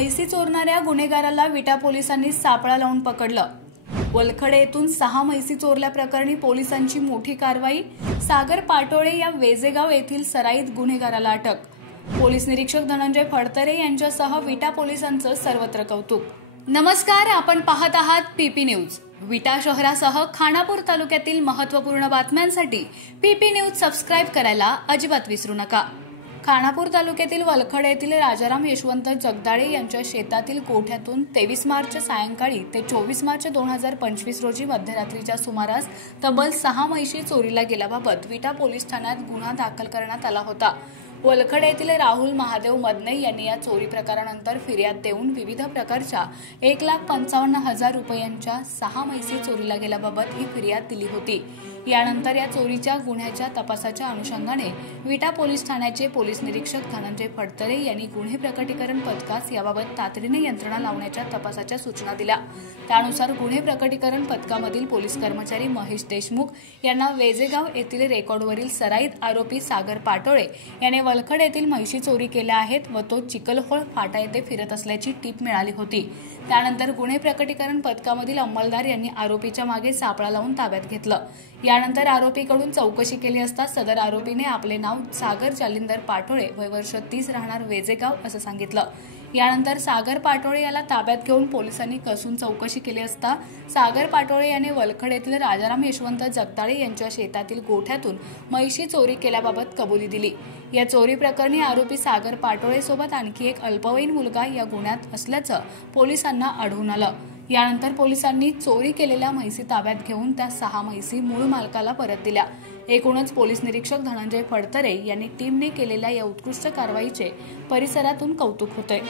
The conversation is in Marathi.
म्हैसी चोरणाऱ्या गुन्हेगाराला विटा पोलिसांनी सापळा लावून पकडलं। वलखडे येथून 6 म्हैसी चोरल्या प्रकरणी पोलिसांची मोठी कारवाई। सागर पाटोळे या वेजेगाव येथील सराईत गुन्हेगाराला अटक। पोलीस निरीक्षक धनंजय फडतरे यांच्यासह विटा पोलिसांचं सर्वत्र कौतुक। नमस्कार, आपण पाहत आहात पीपी न्यूज। विटा शहरासह खानापूर तालुक्यातील महत्त्वपूर्ण बातम्यांसाठी पीपी न्यूज सबस्क्राइब करायला अजिबात विसरू नका। खानापूर तालुक्यातील वलखडे येथील राजाराम यशवंत जगदाळे यांच्या शेतातील गोठ्यातून 23 मार्च सायंकाळी ते 24 मार्च 2025 रोजी मध्यरात्रीच्या सुमारास तब्बल 6 म्हैशी चोरीला गेल्याबाबत विटा पोलीस ठाण्यात गुन्हा दाखल करण्यात आला होता। वलखडे येथील राहुल महादेव मदने यांनी या चोरी प्रकारानंतर फिर्याद देऊन विविध प्रकारच्या 1,55,000 रुपयांच्या 6 म्हैसी चोरीला गेल्याबाबत ही फिर्याद दिली होती। यानंतर या चोरीच्या गुन्ह्याच्या तपासाच्या अनुषंगाने विटा पोलीस ठाण्याचे पोलीस निरीक्षक धनंजय फडतरे यांनी गुन्हे प्रकटीकरण पथकास याबाबत तातडीने यंत्रणा लावण्याच्या तपासाच्या सूचना दिल्या। त्यानुसार गुन्हे प्रकटीकरण पथकामधील पोलीस कर्मचारी महेश देशमुख यांना वेजेगाव येथील रेकॉर्डवरील सराईत आरोपी सागर पाटोळे याने वलखडे येथील म्हैशी चोरी केल्या आहेत व तो चिखलहोळ फाटा येथे फिरत असल्याची टीप मिळाली होती। त्यानंतर गुन्हे प्रकटीकरण पथकामधील अंमलदार यांनी आरोपीच्या मागे सापळा लावून ताब्यात घेतलं। यानंतर आरोपीकडून चौकशी केली असता सदर आरोपीने आपले नाव सागर जालिंदर पाटोळे वय वर्ष 30 राहणार वेजेगाव असं सांगितलं। यानंतर सागर पाटोळे याला ताब्यात घेऊन पोलिसांनी कसून चौकशी केली असता सागर पाटोळे याने वलखडे येथील राजाराम यशवंत जगदाळे यांच्या शेतातील गोठ्यातून म्हैशी चोरी केल्याबाबत कबुली दिली। या चोरी प्रकरणी आरोपी सागर पाटोळे सोबत आणखी एक अल्पवयीन मुलगा या गुन्ह्यात असल्याचं पोलिसांना आढळून आलं। यानंतर पोलिसांनी चोरी केलेल्या म्हैसी ताब्यात घेऊन त्या 6 म्हैसी मूळ मालकाला परत दिल्या। एकूणच पोलीस निरीक्षक धनंजय फडतरे यांनी टीमने केलेल्या या उत्कृष्ट कारवाईचे परिसरातून कौतुक होते।